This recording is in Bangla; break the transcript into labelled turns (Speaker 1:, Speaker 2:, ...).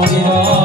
Speaker 1: 不知道。